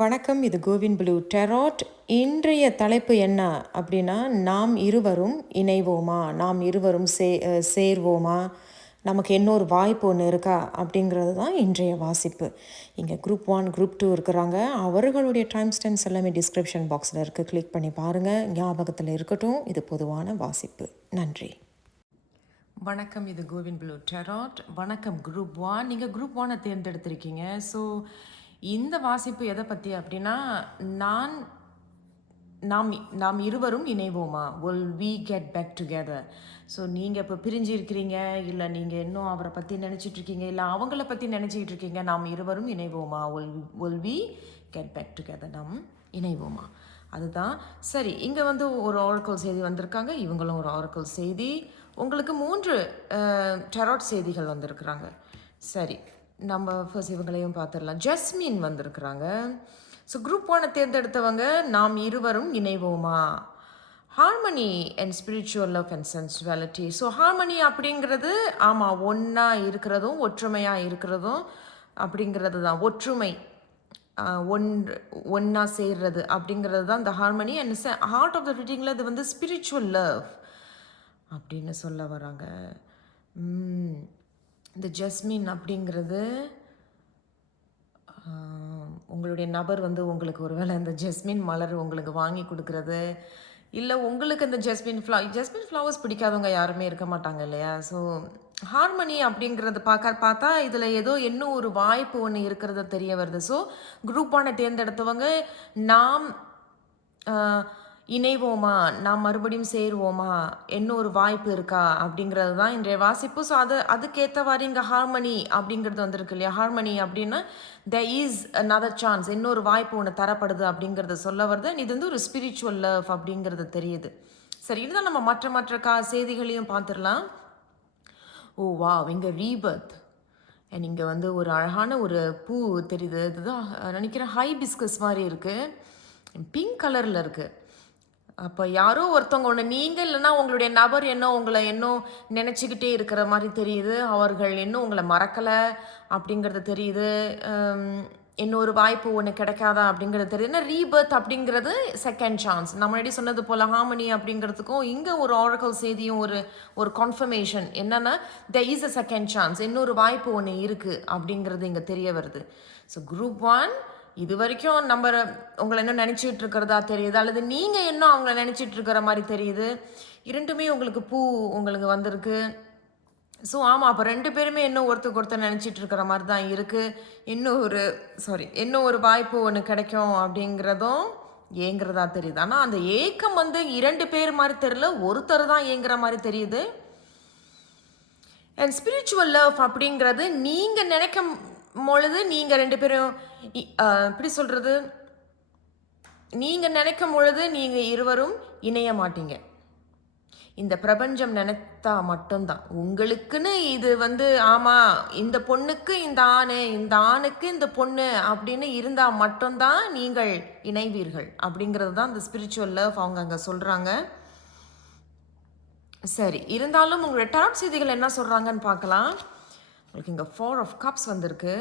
வணக்கம். இது CoWIN blue tarot. இன்றைய தலைப்பு என்ன அப்படின்னா, நாம் இருவரும் இணைவோமா, நாம் இருவரும் சேர்வோமா, நமக்கு இன்னொரு வாய்ப்பு ஒன்று இருக்கா அப்படிங்கிறது தான் இன்றைய வாசிப்பு. இங்கே குரூப் 1 குரூப் 2 இருக்கிறாங்க. அவர்களுடைய டைம் ஸ்டெம்ஸ் எல்லாமே டிஸ்கிரிப்ஷன் பாக்ஸில் இருக்குது, கிளிக் பண்ணி பாருங்கள். ஞாபகத்தில் இருக்கட்டும், இது பொதுவான வாசிப்பு. நன்றி. வணக்கம். இது கோவின் ப்ளூ டெராட். வணக்கம் குரூப் 1. நீங்கள் குரூப் 1 தேர்ந்தெடுத்திருக்கீங்க. ஸோ இந்த வாசிப்பு எதை பற்றி அப்படின்னா, நாம் நாம் இருவரும் இணைவோமா, will we get back together. So நீங்கள் இப்போ பிரிஞ்சு இருக்கிறீங்க, இல்லை நீங்கள் இன்னும் அவரை பற்றி நினச்சிட்ருக்கீங்க, இல்லை அவங்கள பற்றி நினச்சிக்கிட்டு இருக்கீங்க. நாம் இருவரும் இணைவோமா, will we get back together, நாம் இணைவோமா, அதுதான் சரி. இங்கே வந்து ஒரு ஆரக்கிள் செய்தி வந்திருக்காங்க, இவங்களும் ஒரு ஆரக்கிள் செய்தி. உங்களுக்கு 3 டெராட் செய்திகள் வந்திருக்கிறாங்க. சரி, நம்ம ஃபர்ஸ்ட் இவங்களையும் பார்த்துடலாம். ஜஸ்மின் வந்திருக்கிறாங்க. ஸோ குரூப் 1 தேர்ந்தெடுத்தவங்க, நாம் இருவரும் இணைவோமா, harmony and spiritual love and sensuality. So harmony அப்படிங்கிறது, ஆமாம், ஒன்றா இருக்கிறதும் ஒற்றுமையாக இருக்கிறதும் அப்படிங்கிறது தான் ஒற்றுமை, ஒன்றா சேர்றது அப்படிங்கிறது தான் இந்த harmony. And heart of the ரீடிங்கில் இது வந்து ஸ்பிரிச்சுவல் லவ் அப்படின்னு சொல்ல வராங்க. இந்த ஜஸ்மின் அப்படிங்கிறது உங்களுடைய நபர் வந்து உங்களுக்கு ஒருவேளை இந்த ஜஸ்மின் மலர் உங்களுக்கு வாங்கி கொடுக்குறது, இல்லை உங்களுக்கு இந்த ஜஸ்மின் ஃப்ளவர்ஸ் பிடிக்காதவங்க யாருமே இருக்க மாட்டாங்க இல்லையா. ஸோ ஹார்மனி அப்படிங்கிறது பார்த்தா இதில் ஏதோ இன்னும் ஒரு வாய்ப்பு ஒன்று இருக்கிறது தெரிய வருது. ஸோ குரூப் 1 தேர்ந்தெடுத்தவங்க, நாம் இணைவோமா, நாம் மறுபடியும் சேருவோமா, என்ன ஒரு வாய்ப்பு இருக்கா அப்படிங்கிறது தான் இன்றைய வாசிப்பு. ஸோ அதுக்கேற்றவாறு இங்கே ஹார்மனி அப்படிங்கிறது வந்திருக்கு இல்லையா. ஹார்மனி அப்படின்னா there இஸ் another சான்ஸ், இன்னொரு வாய்ப்பு ஒன்று தரப்படுது அப்படிங்கிறத சொல்ல வருது. இது வந்து ஒரு ஸ்பிரிச்சுவல் லவ் அப்படிங்கிறது தெரியுது. சரி, இதுதான் நம்ம மற்ற செய்திகளையும் பார்த்துடலாம். ஓ வா, இங்கே ரீபர்த். அண்ட் இங்கே வந்து ஒரு அழகான ஒரு பூ தெரியுது. இதுதான் நினைக்கிறேன் ஹைபிஸ்கஸ் மாதிரி இருக்குது, பிங்க் கலரில் இருக்குது. அப்போ யாரோ ஒருத்தவங்க ஒன்று, நீங்கள் இல்லைன்னா உங்களுடைய நபர் உங்களை நினச்சிக்கிட்டே இருக்கிற மாதிரி தெரியுது. அவர்கள் இன்னும் உங்களை மறக்கலை அப்படிங்கிறது தெரியுது. இன்னொரு வாய்ப்பு ஒன்று கிடைக்காதா அப்படிங்கிறது தெரியுது. ஏன்னா ரீபர்த் அப்படிங்கிறது செகண்ட் சான்ஸ். நம்ம முன்னாடி சொன்னது போல் ஹார்மனி அப்படிங்கிறதுக்கும் இங்கே ஒரு ஆரக்கிள் செய்தியும் ஒரு கன்ஃபர்மேஷன் என்னென்னா, there is a second chance, இன்னொரு வாய்ப்பு ஒன்று இருக்குது அப்படிங்கிறது இங்கே தெரிய வருது. ஸோ குரூப் 1 இது வரைக்கும் உங்களை இன்னும் நினச்சிட்டு இருக்கிறதா தெரியுது, அல்லது நீங்கள் இன்னும் அவங்கள நினச்சிட்டு இருக்கிற மாதிரி தெரியுது. இரண்டுமே உங்களுக்கு பூ உங்களுக்கு வந்திருக்கு. ஸோ ஆமாம், அப்போ 2 பேருமே இன்னும் ஒருத்தர் நினச்சிட்டு இருக்கிற மாதிரி தான் இருக்குது. இன்னும் ஒரு வாய்ப்பு ஒன்று கிடைக்கும் அப்படிங்கிறதும் ஏங்குறதா தெரியுது. ஆனால் அந்த ஏக்கம் வந்து 2 பேர் மாதிரி தெரியல, ஒருத்தர் தான் ஏங்குற மாதிரி தெரியுது. அண்ட் ஸ்பிரிச்சுவல் லவ் அப்படிங்கிறது நீங்கள் நினைக்கும் பொழுது நீங்கள் 2 பேரும் எப்படி சொல்கிறது, நீங்கள் நினைக்கும் பொழுது நீங்கள் இருவரும் இணைய மாட்டீங்க. இந்த பிரபஞ்சம் நினைத்தா மட்டும்தான் உங்களுக்குன்னு இது வந்து, ஆமாம், இந்த பொண்ணுக்கு இந்த ஆணு, இந்த ஆணுக்கு இந்த பொண்ணு அப்படின்னு இருந்தால் மட்டும்தான் நீங்கள் இணைவீர்கள் அப்படிங்கிறது தான் இந்த ஸ்பிரிச்சுவல் லவ் அவங்க அங்கே சொல்கிறாங்க. சரி, இருந்தாலும் உங்களுடைய டாப் செய்திகள் என்ன சொல்கிறாங்கன்னு பார்க்கலாம். உங்களுக்கு இங்கே 4 of Cups வந்திருக்கு.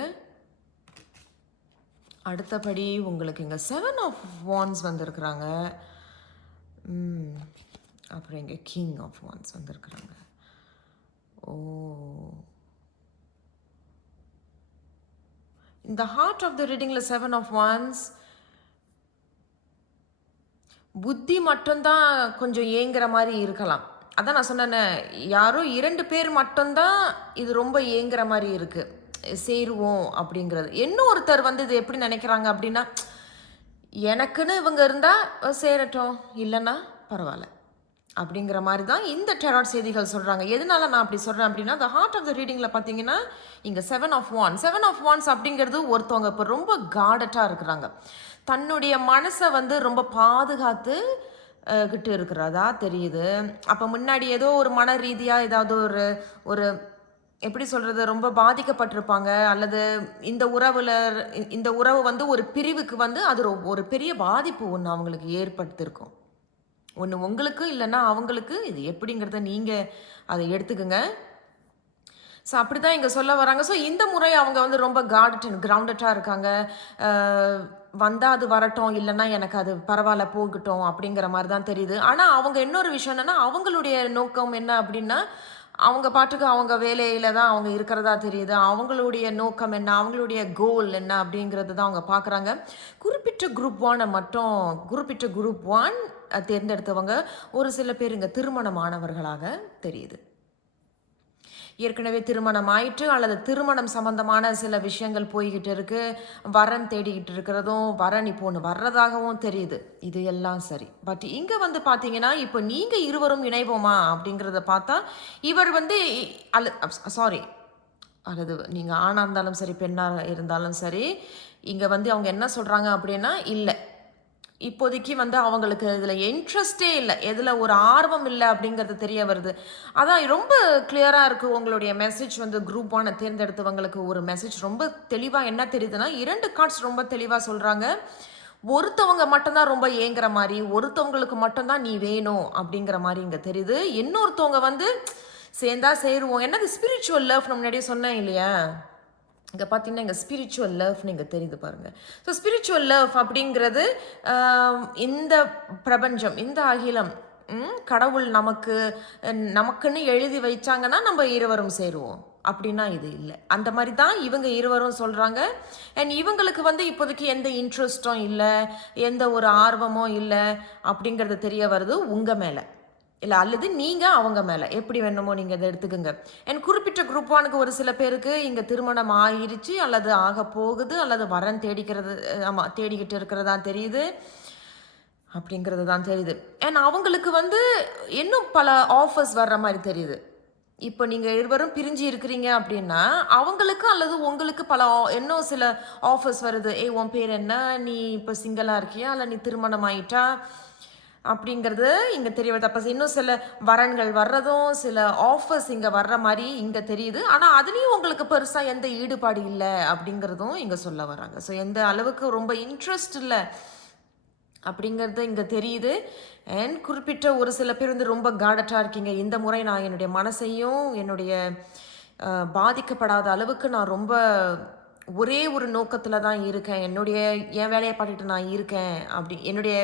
அடுத்தபடி உங்களுக்கு இங்கே 7 of Wands வந்திருக்கிறாங்க. அப்புறம் இங்கே King of Wands வந்திருக்கிறாங்க. இந்த ஹார்ட் ஆஃப் த ரீடிங்கில் 7 of Wands, புத்தி மட்டும்தான் கொஞ்சம் ஏங்குற மாதிரி இருக்கலாம். அதான் நான் சொன்னேன்னு, யாரோ 2 பேர் மட்டும்தான் இது ரொம்ப ஏங்குற மாதிரி இருக்குது, சேருவோம் அப்படிங்கிறது. இன்னொருத்தர் வந்து இது எப்படி நினைக்கிறாங்க அப்படின்னா, எனக்குன்னு இவங்க இருந்தால் சேரட்டும், இல்லைன்னா பரவாயில்ல அப்படிங்கிற மாதிரி தான் இந்த டெராட் செய்திகள் சொல்கிறாங்க. எதனால நான் அப்படி சொல்கிறேன் அப்படின்னா, the heart of the readingல பார்த்தீங்கன்னா இங்கே 7 of Wands அப்படிங்கிறது ஒருத்தவங்க இப்போ ரொம்ப காடட்டாக இருக்கிறாங்க, தன்னுடைய மனசை வந்து ரொம்ப பாதுகாத்து கிட்டு இருக்கிறதா தெரியுது. அப்போ முன்னாடி ஏதோ ஒரு மன ரீதியாக ஏதாவது ஒரு எப்படி சொல்கிறது, ரொம்ப பாதிக்கப்பட்டிருப்பாங்க, அல்லது இந்த உறவு வந்து ஒரு பிரிவுக்கு வந்து அது ஒரு பெரிய பாதிப்பு ஒன்று அவங்களுக்கு ஏற்படுத்தியிருக்கும். ஒன்று உங்களுக்கு இல்லைன்னா அவங்களுக்கு, இது எப்படிங்கிறத நீங்கள் அதை எடுத்துக்கோங்க. ஸோ அப்படி தான் இங்கே சொல்ல வராங்க. ஸோ இந்த முறை அவங்க வந்து ரொம்ப கிரவுண்டட்டாக இருக்காங்க, வந்தா அது வரட்டும், இல்லன்னா எனக்கு அது பரவால்ல போகட்டும் அப்படிங்கிற மாரி தான் தெரியுது. ஆனா அவங்க இன்னொரு விஷயம் என்னன்னா, அவங்களுடைய நோக்கம் என்ன அப்படின்னா, அவங்க பாட்டுக்கு அவங்க வேலையில தான் அவங்க இருக்கிறதா தெரியுது. அவங்களுடைய நோக்கம் என்ன, அவங்களுடைய கோல் என்ன அப்படிங்கிறது தான் அவங்க பார்க்குறாங்க. குறிப்பிட்ட குரூப் 1 மட்டும் குறிப்பிட்ட குரூப் 1 தேர்ந்தெடுத்தவங்க ஒரு சில பேர் இங்க திருமணமானவர்களாக தெரியுது. ஏற்கனவே திருமணம் ஆயிற்று அல்லது திருமணம் சம்பந்தமான சில விஷயங்கள் போய்கிட்டு இருக்கு. வரன் தேடிக்கிட்டு இருக்கிறதும், வரன் இப்போ ஒண்ணு வர்றதாகவும் தெரியுது. இது எல்லாம் சரி. பட் இங்க வந்து பார்த்தீங்கன்னா, இப்போ நீங்க இருவரும் இணைவோமா அப்படிங்கிறத பார்த்தா, இவர் வந்து சாரி அல்லது நீங்க ஆணா இருந்தாலும் சரி, பெண்ணா இருந்தாலும் சரி, இங்க வந்து அவங்க என்ன சொல்றாங்க அப்படின்னா, இல்ல. இப்போதைக்கு வந்து அவங்களுக்கு இதில இன்ட்ரெஸ்ட்டே இல்ல. எதுல ஒரு ஆர்வம் இல்ல அப்படிங்கிறது தெரிய வருது. அதான் ரொம்ப கிளியரா இருக்கு உங்களுடைய மெசேஜ் வந்து குரூப் 1 தேர்ந்தெடுத்தவங்களுக்கு ஒரு மெசேஜ் ரொம்ப தெளிவா என்ன தெரியுதுன்னா, 2 கார்ட்ஸ் ரொம்ப தெளிவா சொல்றாங்க. ஒருத்தவங்க மட்டும் தான் ரொம்ப ஏங்குற மாரி, ஒருத்தவங்களுக்கு மட்டும் தான் நீ வேணும் அப்படிங்கிற மாரி இங்க தெரியுது. இன்னொருத்தவங்க வந்து சேர்ந்தா சேருவோம். என்னது ஸ்பிரிச்சுவல் லவ் நான் முன்னாடியே சொன்னேன் இல்லையா? இங்க பார்த்தீங்கன்னா, இங்க ஸ்பிரிச்சுவல் லவ்னு இங்க தெரியுது பாருங்க. ஸோ ஸ்பிரிச்சுவல் லவ் அப்படிங்கிறது இந்த பிரபஞ்சம், இந்த அகிலம் கடவுள் நமக்குன்னு எழுதி வைச்சாங்கன்னா, நம்ம இருவரும் சேருவோம். அப்படின்னா இது இல்ல. அந்த மாரி தான் இவங்க இருவரும் சொல்றாங்க. அண்ட் இவங்களுக்கு வந்து இப்போதைக்கு எந்த இன்ட்ரெஸ்ட்டும் இல்ல, எந்த ஒரு ஆர்வமும் இல்ல அப்படிங்கிறது தெரிய வருது உங்க மேல. இல்ல அல்லது நீங்க அவங்க மேல. எப்படி வேணுமோ நீங்க இத எடுத்துக்கங்க. அண்ட் குறிப்பிட்ட குரூப் 1க்கு ஒரு சில பேருக்கு இங்க திருமணம் ஆயிருச்சு, அல்லது ஆகப் போகுது, அல்லது வரன் தேடிக்கிட்டு இருக்கிறதா தெரியுது. அப்படிங்கிறது தான் தெரியுது. அண்ட் அவங்களுக்கு வந்து இன்னும் பல ஆஃபர்ஸ் வர்ற மாரி தெரியுது. இப்போ நீங்க இருவரும் பிரிஞ்சு இருக்கிறீங்க அப்படின்னா, அவங்களுக்கு அல்லது உங்களுக்கு இன்னும் சில ஆஃபர்ஸ் வருது. "ஏய் உன் பேர் என்ன? நீ இப்ப சிங்கிளா இருக்கியா? இல்ல நீ திருமணம் ஆயிட்டா?" அப்படிங்கிறது இங்க தெரிய வருது. அப்ப இன்னும் சில வரன்கள் வர்றதும், சில ஆஃபர்ஸ் இங்க வர்ற மாரி இங்க தெரியுது. ஆனா, அதுலயும் உங்களுக்கு பெருசா எந்த ஈடுபாடு இல்ல அப்படிங்கிறதும் இங்க சொல்ல வராங்க. ஸோ எந்த அளவுக்கு ரொம்ப இன்ட்ரெஸ்ட் இல்ல அப்படிங்கிறது இங்க தெரியுது. அண்ட் குறிப்பிட்ட ஒரு சில பேர் வந்து ரொம்ப காடட்டா இருக்கீங்க. இந்த முறை நான் என்னுடைய மனசையும், என்னுடைய பாதிக்கப்படாத அளவுக்கு நான் ரொம்ப ஒரே ஒரு நோக்கத்துல தான் இருக்கேன். என் வேலைய பார்த்துட்டு நான் இருக்கேன். என்னுடைய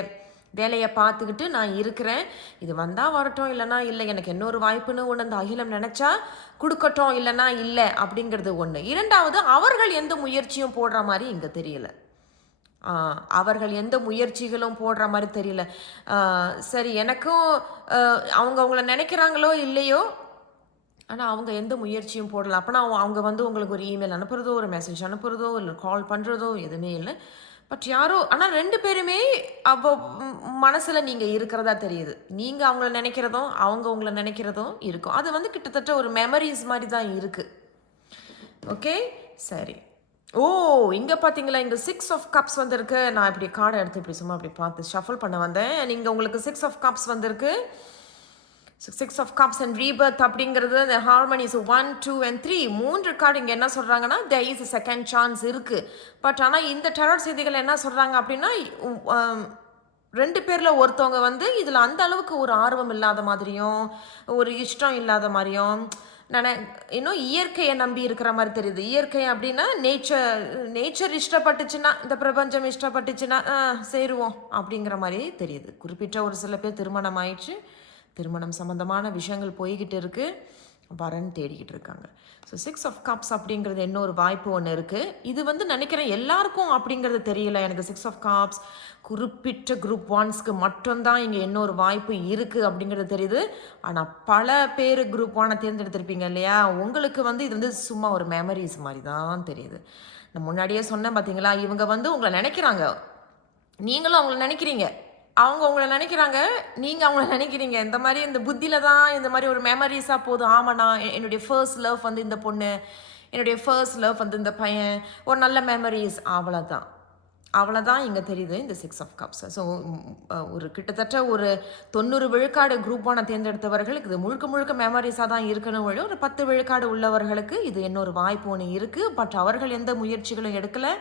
வேலைய பார்த்துக்கிட்டு நான் இருக்கிறேன். இது வந்தா வரட்டும், இல்லன்னா இல்ல. எனக்கு இன்னொரு வாய்ப்புன்னு ஒண்ணு அந்த அகிலம் நெனச்சா குடுக்கட்டும், இல்லன்னா இல்ல அப்படிங்கிறது ஒண்ணு. 2வது அவர்கள் எந்த முயற்சியும் போடுற மாரி இங்க தெரியல. அவர்கள் எந்த முயற்சிகளும் போடுற மாரி தெரியல. சரி எனக்கும் அவங்க உங்கள நெனைக்கிறாங்களோ இல்லையோ, ஆனா அவங்க எந்த முயற்சியும் போடல. அப்பனா அவங்க வந்து உங்களுக்கு ஒரு இமெயில் அனுப்புறதோ, ஒரு மெசேஜ் அனுப்புறதோ, இல்ல கால் பண்றதோ எதுவுமே இல்ல. பட் யாரோ ஆனா 2 பேருமே அப்போ மனசுல நீங்க இருக்கிறதா தெரியுது. நீங்க அவங்கள நெனைக்கிறதும், அவங்க உங்கள நெனைக்கிறதும் இருக்கும். அது வந்து கிட்டத்தட்ட ஒரு மெமரீஸ் மாரி தான் இருக்கு. ஓகே. சரி. ஓ! இங்க பார்த்தீங்களா, இங்க 6 ஆஃப் கப்ஸ் வந்திருக்கு. நான் இப்படி கார்ட எடுத்து இப்படி சும்மா இப்படி பார்த்து ஷஃபிள் பண்ண வந்தேன். இங்க உங்களுக்கு 6 ஆஃப் கப்ஸ் வந்திருக்கு. 6 ஆஃப் கப்ஸ் அண்ட் ரீபர்த் அப்படிங்கிறது the harmony. So 1, 2 and 3 3 card இங்க என்ன சொல்றாங்கன்னா, there is a second chance இருக்கு. பட் ஆனா இந்த டெரர் செய்திகள் என்ன சொல்றாங்க அப்படின்னா, 2 பேர்ல ஒருத்தவங்க வந்து இதுல அந்த அளவுக்கு ஒரு ஆர்வம் இல்லாத மாதிரியும், ஒரு இஷ்டம் இல்லாத மாரியும், இன்னும் இயற்கையை நம்பி இருக்கிற மாதிரி தெரியுது. இயற்கை அப்படின்னா நேச்சர் இஷ்டப்பட்டுச்சுன்னா, இந்த பிரபஞ்சம் இஷ்டப்பட்டுச்சுன்னா சேருவோம் அப்படிங்கிற மாதிரி தெரியுது. குறிப்பிட்ட ஒரு சில பேர் திருமணம் ஆயிடுச்சு, திருமணம் சம்பந்தமான விஷயங்கள் போய்கிட்டு இருக்கு, வரன் தேடிக்கிட்டு இருக்காங்க. ஸோ 6 ஆஃப் கப்ஸ் அப்படிங்கிறது இன்னொரு வாய்ப்பு ஒன்று இருக்குது. இது வந்து நினைக்கிறேன் எல்லாருக்கும் அப்படிங்கிறது தெரியல. எனக்கு 6 ஆஃப் கப்ஸ் குறிப்பிட்ட குரூப் 1ஸ்க்கு மட்டும்தான் இங்கே இன்னொரு வாய்ப்பு இருக்குது அப்படிங்கிறது தெரியுது. ஆனால் பல பேர் குரூப் 1 தேர்ந்தெடுத்திருப்பீங்க இல்லையா, உங்களுக்கு வந்து இது வந்து சும்மா ஒரு மெமரிஸ் மாதிரி தான் தெரியுது. நான் முன்னாடியே சொன்னேன் பார்த்தீங்களா, இவங்க வந்து உங்களை நினைக்கிறாங்க, நீங்களும் அவங்கள நினைக்கிறீங்க, அவங்க உங்கள நினைக்கிறாங்க, நீங்க அவங்கள நினைக்கிறீங்க. இந்த மாரி இந்த புத்தியில தான் இந்த மாரி ஒரு மெமரீஸா போகுது. ஆமா நான் என்னுடைய ஃபர்ஸ்ட் லவ் வந்து இந்த பொண்ணு, என்னுடைய ஃபர்ஸ்ட் லவ் வந்து இந்த பையன், ஒரு நல்ல மெமரீஸ் அவ்வளோதான். அவ்வளோதான் இங்க தெரியுது இந்த 6 ஆஃப் கப்ஸ். ஸோ ஒரு கிட்டத்தட்ட ஒரு 90 விழுக்காடு குரூப் 1 தேர்ந்தெடுத்தவர்களுக்கு இது முழுக்க முழுக்க மெமரீஸாக தான் இருக்கணும். ஒரு 10 விழுக்காடு உள்ளவர்களுக்கு இது இன்னொரு வாய்ப்பு ஒன்று இருக்குது. பட் அவர்கள் எந்த முயற்சிகளும் எடுக்கலை,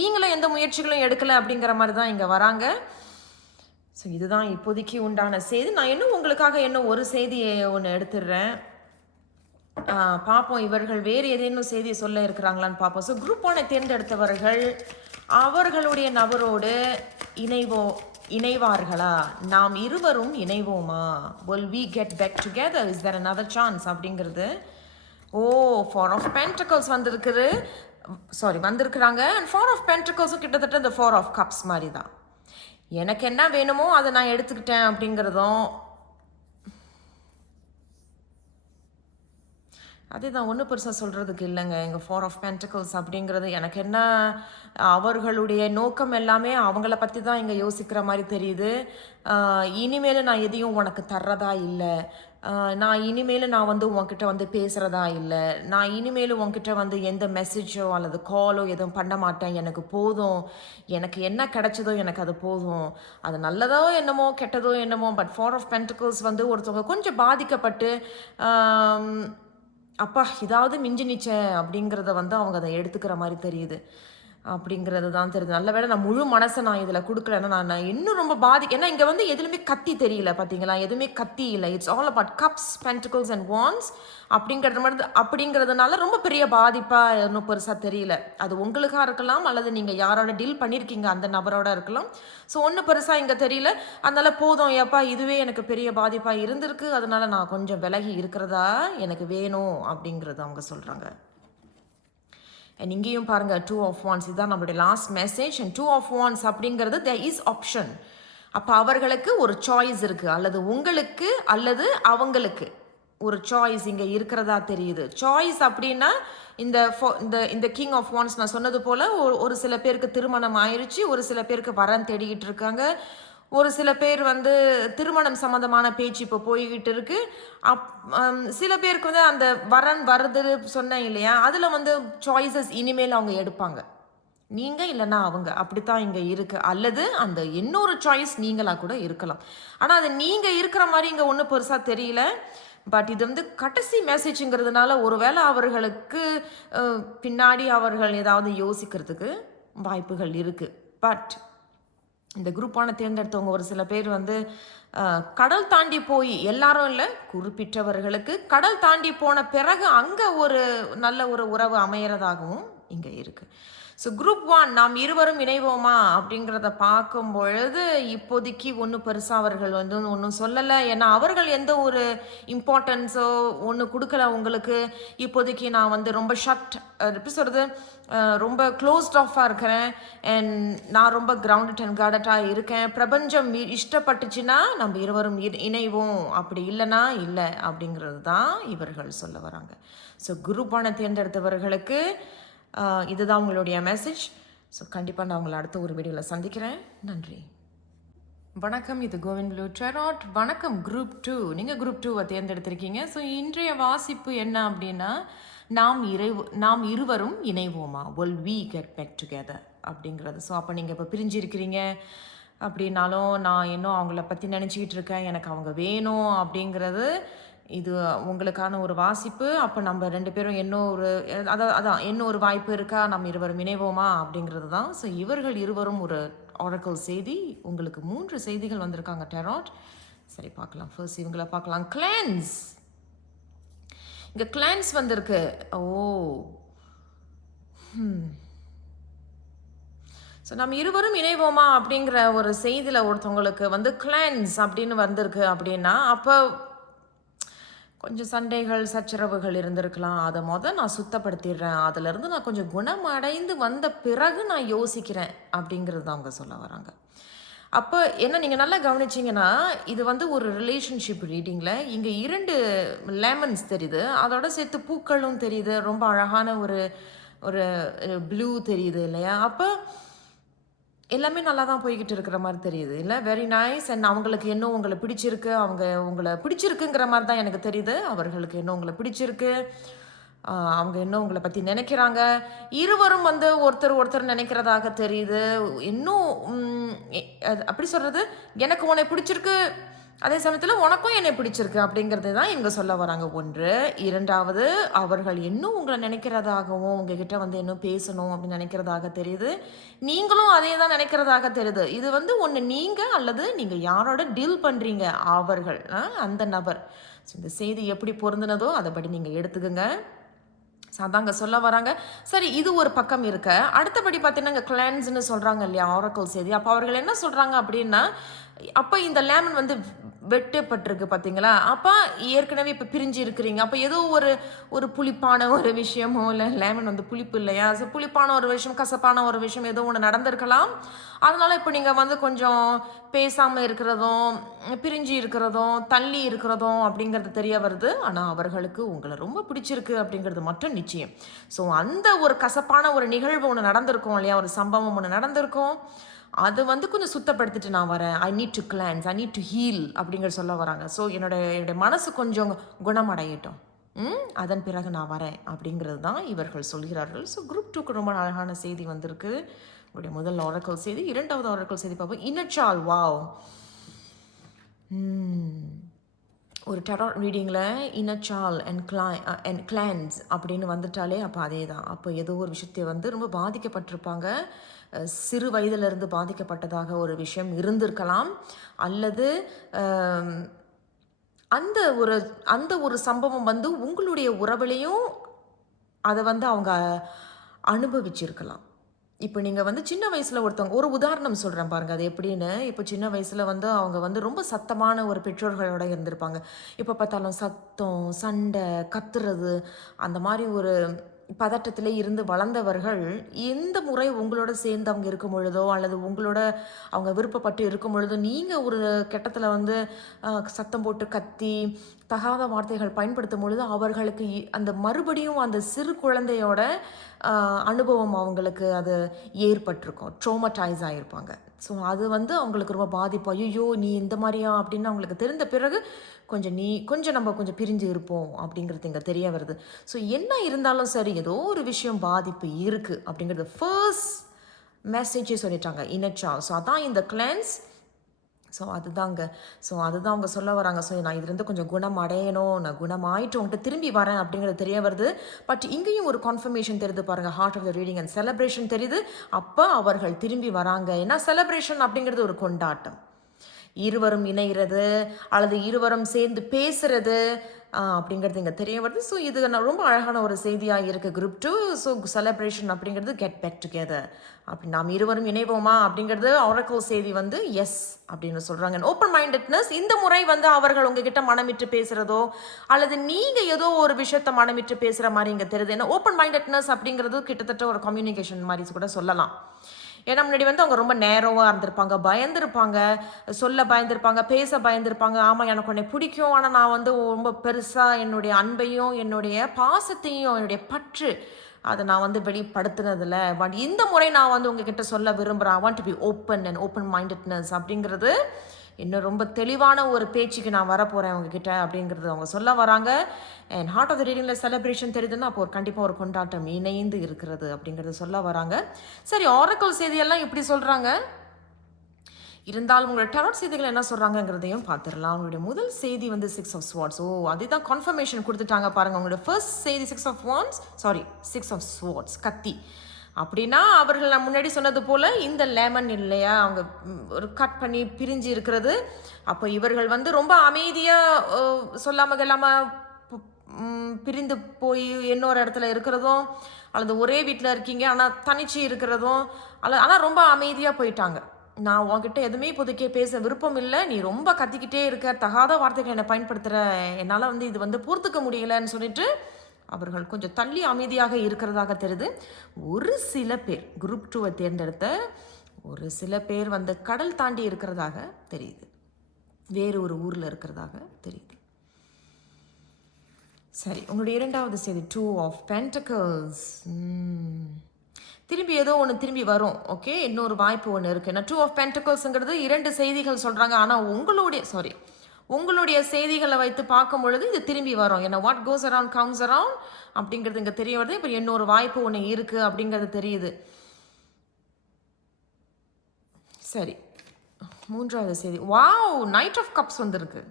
நீங்களும் எந்த முயற்சிகளும் எடுக்கலை அப்படிங்கிற மாதிரி தான் இங்கே வராங்க. ஸோ இதுதான் இப்போதைக்கு உண்டான செய்தி. நான் இன்னும் உங்களுக்காக ஒரு செய்தியை ஒன்று எடுத்துடுறேன். பார்ப்போம் இவர்கள் வேறு ஏதேனும் செய்தியை சொல்ல இருக்கிறாங்களான்னு பார்ப்போம். ஸோ குரூப் 1 தேர்ந்தெடுத்தவர்கள் அவர்களுடைய நபரோடு இணைவார்களா? நாம் இருவரும் இணைவோமா? will we get back together? is there another chance? அப்படிங்கிறது four of pentacles வந்திருக்கிறாங்க. and four of pentacles கிட்டத்தட்ட the four of cups மாதிரி தான். எனக்கு என்ன வேணுமோ அதை நான் எடுத்துக்கிட்டேன் அப்படிங்கிறதும் அதுதான். ஒன்றும் பெருசாக சொல்கிறதுக்கு இல்லைங்க. எங்கள் ஃபோர் ஆஃப் பென்டிகல்ஸ் அப்படிங்கிறது எனக்கு என்ன, அவர்களுடைய நோக்கம் எல்லாமே அவங்கள பற்றி தான் இங்கே யோசிக்கிற மாதிரி தெரியுது. இனிமேல் நான் எதையும் உனக்கு தர்றதா இல்லை, நான் இனிமேல் நான் வந்து உன்கிட்ட வந்து பேசுகிறதா இல்லை, நான் இனிமேல் உன்கிட்ட வந்து எந்த மெசேஜோ அல்லது காலோ எதுவும் பண்ண மாட்டேன், எனக்கு போதும், எனக்கு என்ன கிடைச்சதோ எனக்கு அது போதும், அது நல்லதோ என்னமோ கெட்டதோ என்னமோ. பட் ஃபோர் ஆஃப் பென்டிகல்ஸ் வந்து ஒருத்தவங்க கொஞ்சம் பாதிக்கப்பட்டு அப்பா இதாவது மிஞ்சினிச்சே அப்படிங்கிறத வந்து அவங்க அதை எடுத்துக்கிற மாதிரி தெரியுது அப்படிங்கிறது தான் தெரியுது. நல்ல வேளை நான் முழு மனசை நான் இதில் கொடுக்கலன்னா நான் இன்னும் ரொம்ப ஏன்னா இங்கே வந்து எதுவுமே கத்தி தெரியல பார்த்தீங்களா, எதுவுமே கத்தி இல்லை. It's all about cups, pentacles and wands அப்படிங்கிறதுனால ரொம்ப பெரிய பாதிப்பாக இன்னும் பெருசாக தெரியல. அது உங்களுக்காக இருக்கலாம் அல்லது நீங்கள் யாரோட டீல் பண்ணியிருக்கீங்க அந்த நபரோட இருக்கலாம். ஸோ ஒன்றும் பெருசாக இங்கே தெரியல. அதனால் போதும் ஏப்பா இதுவே எனக்கு பெரிய பாதிப்பாக இருந்திருக்கு, அதனால நான் கொஞ்சம் விலகி இருக்கிறதா எனக்கு வேணும் அப்படிங்கிறது அவங்க சொல்கிறாங்க. அண்ட் இங்கேயும் பாருங்கள் டூ ஆஃப் வான்ஸ், இதுதான் நம்மளுடைய last message. And two of wands அப்படிங்கிறது there is ஆப்ஷன். அப்போ அவர்களுக்கு ஒரு சாய்ஸ் இருக்குது, அல்லது உங்களுக்கு அல்லது அவங்களுக்கு ஒரு சாய்ஸ் இங்கே இருக்கிறதா தெரியுது. சாய்ஸ் அப்படின்னா இந்த கிங் ஆஃப் வான்ஸ் நான் சொன்னது போல் ஒரு சில பேருக்கு திருமணம் ஆயிடுச்சு, ஒரு சில பேருக்கு வரன் தேடிக்கிட்டு இருக்காங்க, ஒரு சில பேர் வந்து திருமணம் சம்மந்தமான பேச்சு இப்போ போய்கிட்டு இருக்கு. சில பேருக்கு வந்து அந்த வரன் வருது சொன்னேன் இல்லையா, அதில் வந்து சாய்ஸஸ் இனிமேல் அவங்க எடுப்பாங்க, நீங்கள் இல்லைன்னா அவங்க, அப்படித்தான் இங்கே இருக்குது. அல்லது அந்த இன்னொரு சாய்ஸ் நீங்களாக கூட இருக்கலாம். ஆனால் அது நீங்கள் இருக்கிற மாதிரி இங்கே ஒன்றும் பெருசாக தெரியல. பட் இது வந்து கடைசி மெசேஜுங்கிறதுனால ஒருவேளை அவர்களுக்கு பின்னாடி அவர்கள் ஏதாவது யோசிக்கிறதுக்கு வாய்ப்புகள் இருக்குது. பட் இந்த குரூப்பான தேர்ந்தெடுத்தவங்க ஒரு சில பேர் வந்து கடல் தாண்டி போய், எல்லாரும் இல்லை குறிப்பிட்டவர்களுக்கு கடல் தாண்டி போன பிறகு அங்கே ஒரு நல்ல ஒரு உறவு அமையறதாகவும் இங்கே இருக்குது. ஸோ குரூப் 1 நாம் இருவரும் இணைவோமா அப்படிங்கிறத பார்க்கும் பொழுது இப்போதைக்கு ஒன்றும் பெருசாக அவர்கள் வந்து ஒன்றும் சொல்லலை. ஏன்னா அவர்கள் எந்த ஒரு இம்பார்ட்டன்ஸோ ஒன்று கொடுக்கல உங்களுக்கு. இப்போதைக்கு நான் வந்து ரொம்ப எப்படி சொல்கிறது, ரொம்ப க்ளோஸ்ட் ஆஃபாக இருக்கிறேன், அண்ட் நான் ரொம்ப கிரவுண்டட் அண்ட் கார்டட்டாக இருக்கேன். பிரபஞ்சம் இஷ்டப்பட்டுச்சுன்னா நம்ம இருவரும் இணைவோம், அப்படி இல்லைன்னா இல்லை அப்படிங்கிறது தான் இவர்கள் சொல்ல வராங்க. ஸோ குரூப்பான தேர்ந்தெடுத்தவர்களுக்கு இதுதான் உங்களுடைய மெசேஜ். ஸோ கண்டிப்பாக நான் உங்களை அடுத்த ஒரு வீடியோவில் சந்திக்கிறேன். நன்றி, வணக்கம். இது கோவிந்த் ப்ளூ டேரோட். வணக்கம் குரூப் 2, நீங்கள் குரூப் 2 தேர்ந்தெடுத்திருக்கீங்க. ஸோ இன்றைய வாசிப்பு என்ன அப்படின்னா, நாம் இருவரும் இணைவோமா, will we get back together அப்படிங்கிறது. ஸோ அப்போ நீங்கள் இப்போ பிரிஞ்சிருக்கிறீங்க அப்படின்னாலும் நான் இன்னும் அவங்கள பற்றி நினச்சிக்கிட்டு இருக்கேன், எனக்கு அவங்க வேணும் அப்படிங்கிறது இது உங்களுக்கான ஒரு வாசிப்பு. அப்போ நம்ம 2 பேரும் அதான் இன்னொரு வாய்ப்பு இருக்கா, நம்ம இருவரும் இணைவோமா அப்படிங்கிறது தான். ஸோ இவர்கள் இருவரும் ஒரு ஆரக்கிள் செய்தி, உங்களுக்கு 3 செய்திகள் வந்திருக்காங்க டேரோட். சரி பார்க்கலாம், ஃபர்ஸ்ட் இவங்கள பார்க்கலாம். கிளான்ஸ், இங்கே கிளான்ஸ் வந்திருக்கு. ஸோ நம்ம இருவரும் இணைவோமா அப்படிங்கிற ஒரு செய்தியில் ஒருத்தவங்களுக்கு வந்து கிளான்ஸ் அப்படின்னு வந்திருக்கு. அப்படின்னா அப்போ கொஞ்சம் சண்டைகள் சச்சரவுகள் இருந்திருக்கலாம். அதை நான் சுத்தப்படுத்திடுறேன், அதிலிருந்து நான் கொஞ்சம் குணமடைந்து வந்த பிறகு நான் யோசிக்கிறேன் அப்படிங்கிறது தான் அவங்க சொல்ல வராங்க. அப்போ என்ன, நீங்கள் நல்லா கவனிச்சிங்கன்னா இது வந்து ஒரு ரிலேஷன்ஷிப் ரீடிங்கில் இங்கே 2 லெமன்ஸ் தெரியுது, அதோட சேர்த்து பூக்களும் தெரியுது, ரொம்ப அழகான ஒரு ப்ளூ தெரியுது இல்லையா. அப்போ எல்லாமே நல்லா தான் போய்கிட்டு இருக்கிற மாதிரி தெரியுது இல்லை, வெரி நைஸ். அண்ட் அவங்களுக்கு இன்னும் உங்களை பிடிச்சிருக்கு, அவங்க உங்களை பிடிச்சிருக்குங்கிற மாதிரி தான் எனக்கு தெரியுது. அவர்களுக்கு இன்னும் உங்களை பிடிச்சிருக்கு, அவங்க இன்னும் உங்களை பற்றி நினைக்கிறாங்க. இருவரும் வந்து ஒருத்தர் நினைக்கிறதாக தெரியுது. இன்னும் அப்படி சொல்கிறது, எனக்கு உன்னை பிடிச்சிருக்கு, அதே சமயத்தில் உனக்கும் என்னை பிடிச்சிருக்கு அப்படிங்கிறது தான் இவங்க சொல்ல வராங்க. 1. 2வது, அவர்கள் இன்னும் உங்களை நினைக்கிறதாகவும் உங்ககிட்ட வந்து இன்னும் பேசணும் அப்படின்னு நினைக்கிறதாக தெரியுது. நீங்களும் அதே தான் நினைக்கிறதாக தெரியுது. இது வந்து ஒன்று நீங்கள் அல்லது நீங்கள் யாரோட டீல் பண்ணுறீங்க அவர்கள் அந்த நபர். ஸோ இந்த செய்தி எப்படி பொருந்தினதோ அதைப்படி நீங்கள் எடுத்துக்கோங்க. அதாங்க சொல்ல வராங்க. சரி, இது ஒரு பக்கம் இருக்க. அடுத்தபடி பார்த்தீங்கன்னா, கிளான்ஸ்ன்னு சொல்றாங்க இல்லையா? ஆரக்கிள் செய்தி. அப்ப அவர்கள் என்ன சொல்றாங்க அப்படின்னா, அப்ப இந்த லேமன் வந்து வெட்டப்பட்டிருக்கு பார்த்தீங்களா? அப்ப ஏற்கனவே இப்ப பிரிஞ்சு இருக்கிறீங்க. அப்ப ஏதோ ஒரு ஒரு புளிப்பான ஒரு விஷயமோ, இல்ல லேமன் வந்து புளிப்பு இல்லையா? ஸோ புளிப்பான ஒரு விஷயம், கசப்பான ஒரு விஷயம் ஏதோ ஒண்ணு நடந்திருக்கலாம். அதனால இப்ப நீங்க வந்து கொஞ்சம் பேசாம இருக்கிறதும், பிரிஞ்சு இருக்கிறதும், தள்ளி இருக்கிறதும் அப்படிங்கிறது தெரிய வருது. ஆனா அவர்களுக்கு உங்கள ரொம்ப பிடிச்சிருக்கு அப்படிங்கிறது மட்டும் நிச்சயம். ஸோ அந்த ஒரு கசப்பான ஒரு நிகழ்வு ஒண்ணு நடந்திருக்கும் இல்லையா? ஒரு சம்பவம் ஒண்ணு நடந்திருக்கும். அது வந்து கொஞ்சம் சுத்தப்படுத்திட்டு நான் வரேன். I need to cleanse, I need to heal அப்படிங்கிற சொல்ல வராங்க. ஸோ என்னுடைய மனசு கொஞ்சம் குணமடையட்டும். அதன் பிறகு நான் வரேன் அப்படிங்கிறது தான் இவர்கள் சொல்கிறார்கள். ஸோ குரூப் 2க்கு ரொம்ப அழகான செய்தி வந்திருக்கு. உங்களுடைய முதல் ஆரக்கிள் செய்தி. 2வது ஆரக்கிள் செய்தி பார்ப்போம். இன்னச்சால் வாவ்! ஒரு டெராட் ரீடிங்கில் இன்னச்சால் அண்ட் கிளான்ஸ் அப்படின்னு வந்துட்டாலே அப்போ அதே தான். அப்போ ஏதோ ஒரு விஷயத்தை வந்து ரொம்ப பாதிக்கப்பட்டிருப்பாங்க. சிறு வயதிலிருந்து பாதிக்கப்பட்டதாக ஒரு விஷயம் இருந்திருக்கலாம். அல்லது அந்த ஒரு சம்பவம் வந்து உங்களுடைய உறவிலையும் அதை வந்து அவங்க அனுபவிச்சிருக்கலாம். இப்போ நீங்கள் வந்து சின்ன வயசில் ஒருத்தவங்க ஒரு உதாரணம் சொல்கிறேன் பாருங்கள். அது எப்படின்னு, இப்போ சின்ன வயசில் வந்து அவங்க வந்து ரொம்ப சத்தமான ஒரு பெற்றோர்களோட இருந்திருப்பாங்க. இப்போ பார்த்தாலும் சத்தம், சண்டை, கத்துறது, அந்த மாதிரி ஒரு பதட்டத்தில் இருந்து வளர்ந்தவர்கள் எந்த முறை உங்களோட சேர்ந்து அவங்க இருக்கும் பொழுதோ, அல்லது உங்களோட அவங்க விருப்பப்பட்டு இருக்கும் பொழுதோ, நீங்கள் ஒரு கட்டத்தில் வந்து சத்தம் போட்டு கத்தி தகாத வார்த்தைகள் பயன்படுத்தும் பொழுது அவர்களுக்கு அந்த மறுபடியும் அந்த சிறு குழந்தையோட அனுபவம் அவங்களுக்கு அது ஏற்பட்டிருக்கும். ட்ரோமடைஸ் ஆகியிருப்பாங்க. ஸோ அது வந்து அவங்களுக்கு ரொம்ப பாதிப்பு. ஐயோ நீ இந்த மாதிரியா அப்படின்னு அவங்களுக்கு தெரிந்த பிறகு கொஞ்சம் நம்ம கொஞ்சம் பிரிஞ்சு இருப்போம் அப்படிங்கிறது இங்கே தெரிய வருது. ஸோ என்ன இருந்தாலும் சரி, ஏதோ ஒரு விஷயம் பாதிப்பு இருக்குது அப்படிங்கிறது ஃபர்ஸ்ட் மெசேஜே சொல்லிட்டாங்க இன்னச்சா. ஸோ அதான் இந்த கிளான்ஸ். ஸோ அதுதான் அவங்க சொல்ல வராங்க. ஸோ நான் இதுலேருந்து கொஞ்சம் குணம் அடையணும், நான் குணமாயிட்டு உங்கள்கிட்ட திரும்பி வரேன் அப்படிங்கிறது தெரிய வருது. பட் இங்கேயும் ஒரு கன்ஃபர்மேஷன் தெரியுது பாருங்கள். Heart of the reading and celebration தெரியுது. அப்போ அவர்கள் திரும்பி வராங்க. ஏன்னா செலிப்ரேஷன் அப்படிங்கிறது ஒரு கொண்டாட்டம். இருவரும் இணைகிறது அல்லது இருவரும் சேர்ந்து பேசுறது அப்படிங்கிறது இங்கே தெரிய வருது. ஸோ இது ரொம்ப அழகான ஒரு செய்தியாக இருக்குது குரூப் 2. ஸோ செலிப்ரேஷன் அப்படிங்கிறது கெட் பேக் டுகெதர், அப்படி நாம் இருவரும் இணைவோமா அப்படிங்கிறது ஆரக்கிள் செய்தி வந்து எஸ் அப்படின்னு சொல்கிறாங்க. ஓப்பன் மைண்டட்னஸ் இந்த முறை வந்து அவர்கள் உங்ககிட்ட மனமிட்டு பேசுகிறதோ அல்லது நீங்கள் ஏதோ ஒரு விஷயத்த மனமிட்டு பேசுகிற மாதிரி இங்கே தெரியுது. ஏன்னா ஓப்பன் மைண்டட்னஸ் அப்படிங்கிறது கிட்டத்தட்ட ஒரு கம்யூனிகேஷன் மாதிரி கூட சொல்லலாம். ஏன்னா முன்னாடி வந்து அவங்க ரொம்ப நேரோவாக இருந்திருப்பாங்க, பயந்துருப்பாங்க, சொல்ல பயந்துருப்பாங்க, பேச பயந்துருப்பாங்க. ஆமாம் எனக்கு உன்னை பிடிக்கும், ஆனால் நான் வந்து ரொம்ப பெருசாக என்னுடைய அன்பையும் என்னுடைய பாசத்தையும் என்னுடைய பற்று அதை நான் வந்து வெளிப்படுத்தினதில்ல. பட் இந்த முறை நான் வந்து உங்ககிட்ட சொல்ல விரும்புகிறேன். I want to be open and open mindedness அப்படிங்கிறது இன்னும் ரொம்ப தெளிவான ஒரு பேச்சுக்கு நான் வரப்போகிறேன் உங்ககிட்ட அப்படிங்கிறது அவங்க சொல்ல வராங்க. அண்ட் ஹார்ட் ஆஃப் த ரீடிங்கில் செலிப்ரேஷன் தெரியுதுன்னா அப்போ கண்டிப்பாக ஒரு கொண்டாட்டம் இணைந்து இருக்கிறது அப்படிங்கிறது சொல்ல வராங்க. சரி, ஆரக்கிள் செய்தியெல்லாம் இப்படி சொல்கிறாங்க. இருந்தாலும் உங்களோட டெராட் செய்திகள் என்ன சொல்கிறாங்கங்கிறதையும் பார்த்துடலாம். அவங்களுடைய முதல் செய்தி வந்து 6 of Swords. அதுதான் கன்ஃபர்மேஷன் கொடுத்துட்டாங்க பாருங்கள். அவங்களோட ஃபர்ஸ்ட் செய்தி 6 of Swords, கத்தி. அப்படின்னா அவர்கள் நான் முன்னாடி சொன்னது போல் இந்த லெமன் இல்லையா, அவங்க ஒரு கட் பண்ணி பிரிஞ்சு இருக்கிறது. அப்போ இவர்கள் வந்து ரொம்ப அமைதியாக சொல்லாமல் கொள்ளாமல் பிரிந்து போய் இன்னொரு இடத்துல இருக்கிறதும், அல்லது ஒரே வீட்டில் இருக்கீங்க ஆனால் தனிச்சு இருக்கிறதும், ஆனால் ரொம்ப அமைதியாக போயிட்டாங்க. நான் உன்கிட்ட எதுவுமே இப்போதைக்கே பேச விருப்பம் இல்லை, நீ ரொம்ப கத்திக்கிட்டே இருக்க, தகாத வார்த்தைகளை என்னை பயன்படுத்துகிற, என்னால் வந்து இது வந்து பொறுத்துக்க முடியலைன்னு சொல்லிட்டு அவர்கள் கொஞ்சம் தள்ளி அமைதியாக இருக்கிறதாக தெரியுது. ஒரு சில பேர் குரூப் 2 தேர்ந்தெடுத்த ஒரு சில பேர் வந்து கடல் தாண்டி இருக்கிறதாக தெரியுது, வேறு ஒரு ஊரில் இருக்கிறதாக தெரியுது. சரி, உங்களுடைய இரண்டாவது செய்தி 2 of Pentacles. திரும்பி ஏதோ ஒன்று திரும்பி வரும். ஓகே, இன்னொரு வாய்ப்பு ஒன்று இருக்குது. நான் 2 of Pentaclesங்கிறது 2 செய்திகள் சொல்கிறாங்க. ஆனால் உங்களுடைய செய்திகளை வைத்து பார்க்கும் பொழுது இது திரும்பி வரும். ஏன்னா what goes around comes around அப்படிங்கிறது இங்கே தெரிய வருது. இப்போ இன்னொரு வாய்ப்பு ஒன்று இருக்குது அப்படிங்கிறது தெரியுது. சரி, மூன்றாவது செய்தி. வாவ், நைட் ஆஃப் கப்ஸ் வந்திருக்கு.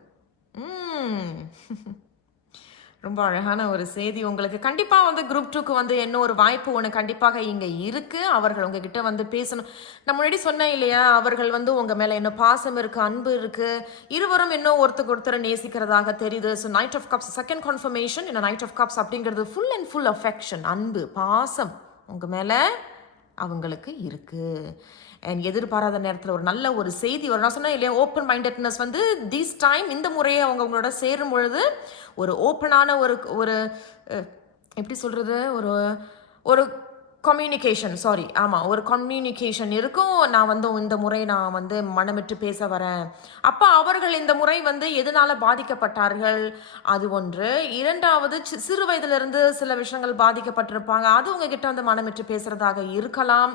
ரொம்ப அழகான ஒரு செய்தி உங்களுக்கு. கண்டிப்பா வந்து குரூப் 2க்கு வந்து இன்னொரு வாய்ப்பு ஒண்ணு கண்டிப்பாக இங்க இருக்கு. அவர்கள் உங்ககிட்ட வந்து பேசணும். நான் முன்னாடி சொன்னேன் இல்லையா? அவர்கள் வந்து உங்க மேல இன்னும் பாசம் இருக்கு, அன்பு இருக்கு. இருவரும் இன்னும் ஒருத்தருக்கு ஒருத்தர் நேசிக்கிறதாக தெரியுது. So knight of cups second confirmation இந்த நைட் ஆஃப் கப்ஸ் அப்படிங்கிறது ஃபுல் அண்ட் ஃபுல் அஃபெக்ஷன், அன்பு, பாசம் உங்க மேல அவங்களுக்கு இருக்கு. அண்ட் எதிர்பாராத நேரத்தில் ஒரு நல்ல ஒரு செய்தி வரும். நான் சொன்னேன் இல்லையா, ஓப்பன் மைண்டட்னஸ் வந்து திஸ் டைம் இந்த முறையை அவங்களோட சேரும் பொழுது ஒரு ஓப்பனான ஒரு ஒரு எப்படி சொல்கிறது, ஒரு ஒரு கம்யூனிகேஷன், சாரி ஆமாம், ஒரு கம்யூனிகேஷன் இருக்கும். நான் வந்து இந்த முறை நான் வந்து மனமிட்டு பேச வரேன். அப்போ அவர்கள் இந்த முறை வந்து எதனால் பாதிக்கப்பட்டார்கள் அது ஒன்று. இரண்டாவது சிறு வயதிலிருந்து சில விஷயங்கள் பாதிக்கப்பட்டிருப்பாங்க, அது உங்ககிட்ட வந்து மனமிட்டு பேசுகிறதாக இருக்கலாம்.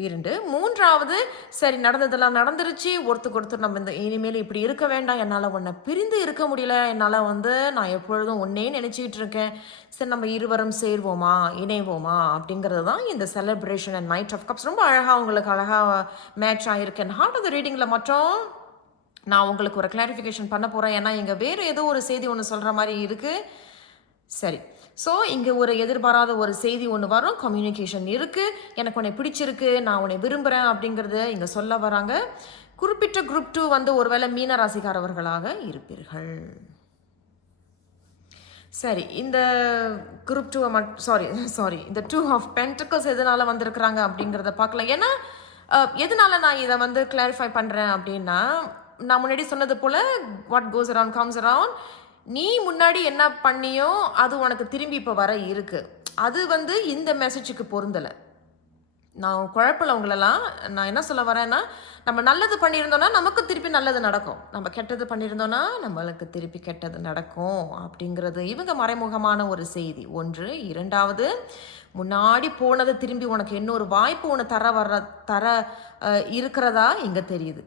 2 மூன்றாவது சரி நடந்ததெல்லாம் நடந்துருச்சு, ஒருத்தருக்கு ஒருத்தர் நம்ம இந்த இனிமேல் இப்படி இருக்க வேண்டாம், என்னால் உன்னை பிரிந்து இருக்க முடியல, என்னால் வந்து நான் எப்பொழுதும் ஒன்னே நினச்சிக்கிட்டு இருக்கேன், சரி நம்ம இருவரும் சேர்வோமா இணைவோமா அப்படிங்கிறது தான் இந்த celebration and knight of cups. ரொம்ப அழகாக உங்களுக்கு அழகாக மேட்ச் ஆகிருக்கு. அண்ட் ஹார்ட் ஆஃப் த ரீடிங்கில் மட்டும் நான் உங்களுக்கு ஒரு கிளாரிஃபிகேஷன் பண்ண போகிறேன். ஏன்னா இங்கே வேறு ஏதோ ஒரு செய்தி ஒன்று சொல்கிற மாதிரி இருக்குது. சரி, ஸோ இங்கே ஒரு எதிர்பாராத ஒரு செய்தி ஒன்று வரும். கம்யூனிகேஷன் இருக்குது, எனக்கு உன்னை பிடிச்சிருக்கு, நான் உன்னை விரும்புகிறேன் அப்படிங்கிறத இங்கே சொல்ல வராங்க. குறிப்பிட்ட குரூப் 2 வந்து ஒருவேளை மீன ராசிக்காரவர்களாக இருப்பீர்கள். சரி, இந்த குரூப் 2 சாரி இந்த 2 ஆஃப் பென்டக்கிள்ஸ் எதனால் வந்திருக்கிறாங்க அப்படிங்கிறத பார்க்கலாம். ஏன்னா எதனால் நான் இதை வந்து கிளாரிஃபை பண்ணுறேன் அப்படின்னா, நான் முன்னாடி சொன்னது போல் what goes around comes around. நீ முன்னாடி என்ன பண்ணியோ அது உனக்கு திரும்பி இப்போ வர இருக்கு. அது வந்து இந்த மெசேஜுக்கு பொருந்தலை. நான் குழப்பல உங்களெல்லாம். நான் என்ன சொல்ல வரேன்னா, நம்ம நல்லது பண்ணியிருந்தோன்னா நமக்கு திருப்பி நல்லது நடக்கும், நம்ம கெட்டது பண்ணியிருந்தோன்னா நம்மளுக்கு திருப்பி கெட்டது நடக்கும் அப்படிங்கிறது இவங்க மறைமுகமான ஒரு செய்தி ஒன்று. இரண்டாவது, முன்னாடி போனது திரும்பி உனக்கு இன்னொரு வாய்ப்பு ஒன்று தர இருக்கிறதா இங்கே தெரியுது.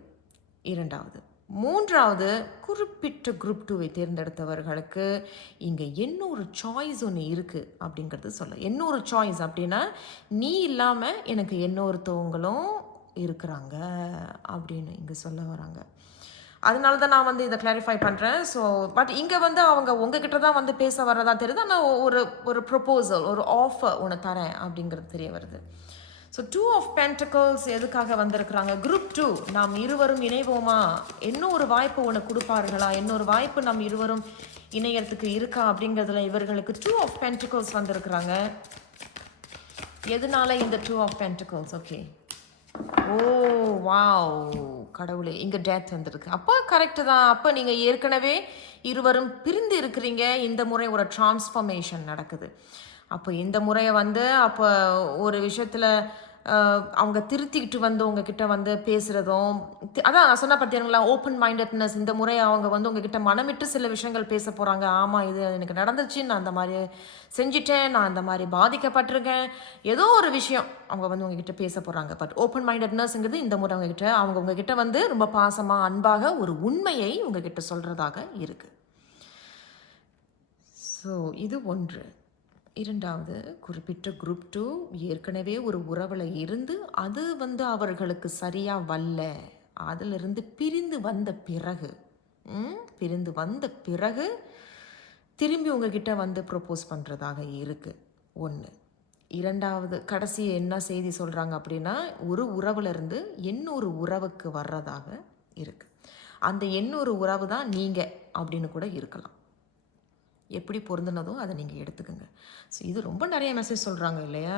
இரண்டாவது. மூன்றாவது, குறிப்பிட்ட குரூப் 2வை தேர்ந்தெடுத்தவர்களுக்கு இங்கே இன்னொரு சாய்ஸ் ஒன்று இருக்குது அப்படிங்கிறது சொல்ல. இன்னொரு சாய்ஸ் அப்படின்னா, நீ இல்லாமல் எனக்கு இன்னொருத்தவங்களும் இருக்கிறாங்க அப்படின்னு இங்கே சொல்ல வராங்க. அதனால தான் நான் வந்து இதை கிளாரிஃபை பண்ணுறேன். ஸோ பட் இங்கே வந்து அவங்க உங்ககிட்ட தான் வந்து பேச வர்றதா தெரியுது. ஆனால் ஒரு ப்ரொப்போசல், ஒரு ஆஃபர் ஒன்று தரேன் அப்படிங்கிறது தெரிய வருது. ஸோ 2 ஆஃப் பென்டக்கிள்ஸ் எதுக்காக வந்திருக்கிறாங்க? குரூப் 2 நாம் இருவரும் இணைவோமா, இன்னொரு வாய்ப்பு ஒன்று கொடுப்பார்களா, இன்னொரு வாய்ப்பு நம் இருவரும் இணையறதுக்கு இருக்கா அப்படிங்கிறதுல இவர்களுக்கு 2 ஆஃப் பென்டக்கிள்ஸ் வந்திருக்கிறாங்க. எதனால இந்த 2 of pentacles? Okay, oh wow, கடவுளே, இங்கே டெத் வந்திருக்கு. அப்போ கரெக்டு தான். அப்போ நீங்கள் ஏற்கனவே இருவரும் பிரிந்து இருக்கிறீங்க, இந்த முறை ஒரு டிரான்ஸ்ஃபர்மேஷன் நடக்குது. அப்போ இந்த முறையை வந்து அப்போ ஒரு விஷயத்தில் அவங்க திருத்திக்கிட்டு வந்து உங்ககிட்ட வந்து பேசுகிறதும், அதான் நான் சொன்ன பார்த்தீங்களா, ஓப்பன் மைண்டட்னஸ். இந்த முறை அவங்க வந்து உங்ககிட்ட மனமிட்டு சில விஷயங்கள் பேச போகிறாங்க. ஆமாம், இது எனக்கு நடந்துச்சு, நான் அந்த மாதிரி செஞ்சிட்டேன், நான் அந்த மாதிரி பாதிக்கப்பட்டிருக்கேன், ஏதோ ஒரு விஷயம் அவங்க வந்து உங்ககிட்ட பேச போகிறாங்க. பட் ஓப்பன் மைண்டட்னஸ்ங்கிறது இந்த முறை அவங்க உங்ககிட்ட வந்து ரொம்ப பாசமாக அன்பாக ஒரு உண்மையை உங்ககிட்ட சொல்கிறதாக இருக்குது. ஸோ இது ஒன்று. இரண்டாவது, குறிப்பிட்ட குரூப் 2 ஏற்கனவே ஒரு உறவில் இருந்து அது வந்து அவர்களுக்கு சரியாக வரல, அதிலிருந்து பிரிந்து வந்த பிறகு திரும்பி உங்ககிட்ட வந்து ப்ரொப்போஸ் பண்ணுறதாக இருக்குது ஒன்று. இரண்டாவது, கடைசி என்ன செய்தி சொல்கிறாங்க அப்படின்னா, ஒரு உறவுலேருந்து இன்னொரு உறவுக்கு வர்றதாக இருக்குது. அந்த இன்னொரு உறவு தான் நீங்கள் அப்படின்னு கூட இருக்கலாம். எப்படி பொருந்தினதோ அதை நீங்கள் எடுத்துக்கோங்க. ஸோ இது ரொம்ப நிறைய மெசேஜ் சொல்கிறாங்க இல்லையா?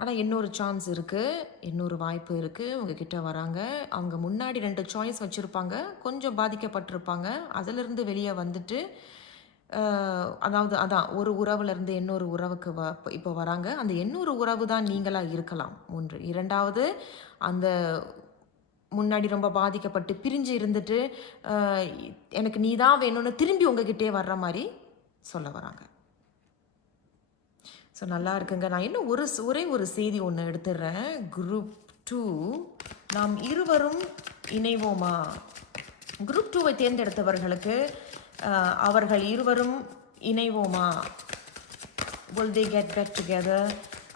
ஆனால் இன்னொரு சான்ஸ் இருக்குது, இன்னொரு வாய்ப்பு இருக்குது, உங்ககிட்ட வராங்க. அவங்க முன்னாடி 2 சாய்ஸ் வச்சுருப்பாங்க, கொஞ்சம் பாதிக்கப்பட்டிருப்பாங்க, அதிலிருந்து வெளியே வந்துட்டு அதான் ஒரு உறவுலேருந்து இன்னொரு உறவுக்கு இப்போ வராங்க. அந்த இன்னொரு உறவு தான் நீங்களாக இருக்கலாம் ஒன்று. இரண்டாவது, அந்த முன்னாடி ரொம்ப பாதிக்கப்பட்டு பிரிஞ்சு இருந்துட்டு எனக்கு நீ தான் வேணும்னு திரும்பி உங்ககிட்டே வர்ற மாதிரி சொல்ல வராங்க. ஸோ நல்லா இருக்குங்க. நான் இன்னும் ஒரே ஒரு செய்தி ஒன்று எடுத்துடுறேன். குரூப் 2 நாம் இருவரும் இணைவோமா. குரூப் 2வை தேர்ந்தெடுத்தவர்களுக்கு அவர்கள் இருவரும் இணைவோமா, will they get back together,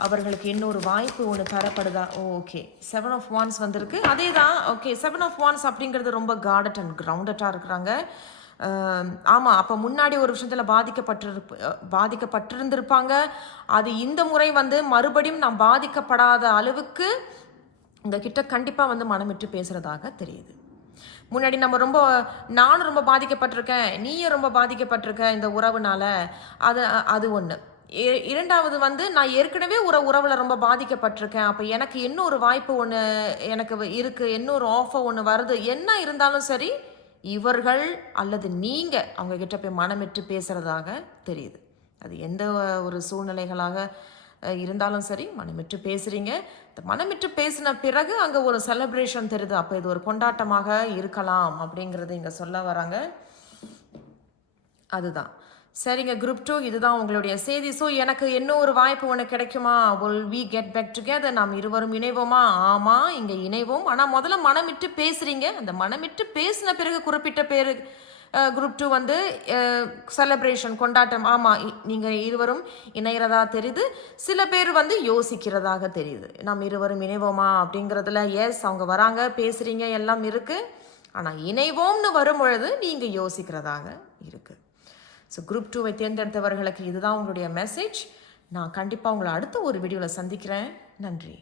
அவர்களுக்கு இன்னொரு வாய்ப்பு ஒன்று தரப்படுதா? ஓகே, 7 ஆஃப் வான்ஸ் வந்திருக்கு. அதே தான். ஓகே, 7 ஆஃப் வான்ஸ் அப்படிங்கிறது ரொம்ப கார்டட் அண்ட் கிரவுண்டட்டாக இருக்கிறாங்க. ஆமாம், அப்போ முன்னாடி ஒரு விஷயத்தில் பாதிக்கப்பட்டிருந்திருப்பாங்க. அது இந்த முறை வந்து மறுபடியும் நான் பாதிக்கப்படாத அளவுக்கு உங்ககிட்ட கண்டிப்பாக வந்து மனமிட்டு பேசுகிறதாக தெரியுது. முன்னாடி நானும் ரொம்ப பாதிக்கப்பட்டிருக்கேன், நீயும் ரொம்ப பாதிக்கப்பட்டிருக்க இந்த உறவுனால. அது ஒன்று. இரண்டாவது வந்து நான் ஏற்கனவே ஒரு உறவில் ரொம்ப பாதிக்கப்பட்டிருக்கேன். அப்போ எனக்கு இன்னொரு வாய்ப்பு ஒன்று எனக்கு இருக்கு, இன்னொரு ஆஃபர் ஒன்று வருது. என்ன இருந்தாலும் சரி, இவர்கள் அல்லது நீங்கள் அவங்க கிட்ட போய் மனமிட்டு பேசுகிறதாக தெரியுது. அது எந்த ஒரு சூழ்நிலைகளாக இருந்தாலும் சரி, மனமிட்டு பேசுகிறீங்க. இந்த மனமிட்டு பேசின பிறகு அங்கே ஒரு செலிப்ரேஷன் தெரியுது. அப்போ இது ஒரு கொண்டாட்டமாக இருக்கலாம் அப்படிங்கிறது இங்கே சொல்ல வராங்க. அதுதான். சரிங்க, குரூப் 2 இதுதான் உங்களுடைய செய்தி. ஸோ எனக்கு இன்னும் ஒரு வாய்ப்பு ஒன்று கிடைக்குமா? Will we get back together? நாம் இருவரும் இணைவோமா? ஆமாம், இங்கே இணைவோம். ஆனால் முதல்ல மனமிட்டு பேசுகிறீங்க. அந்த மனமிட்டு பேசின பிறகு குறிப்பிட்ட பேர் குரூப் 2 வந்து செலிப்ரேஷன், கொண்டாட்டம். ஆமாம், நீங்கள் இருவரும் இணைகிறதா தெரியுது. சில பேர் வந்து யோசிக்கிறதாக தெரியுது. நாம் இருவரும் இணைவோமா அப்படிங்கிறதுல எஸ், அவங்க வராங்க, பேசுகிறீங்க, எல்லாம் இருக்குது. ஆனால் இணைவோம்னு வரும்பொழுது நீங்கள் யோசிக்கிறதாக இருக்குது. ஸோ குரூப் 2வை தேர்ந்தெடுத்தவர்களுக்கு இதுதான் உங்களுடைய மெசேஜ். நான் கண்டிப்பாக உங்களை அடுத்த ஒரு வீடியோவில் சந்திக்கிறேன். நன்றி.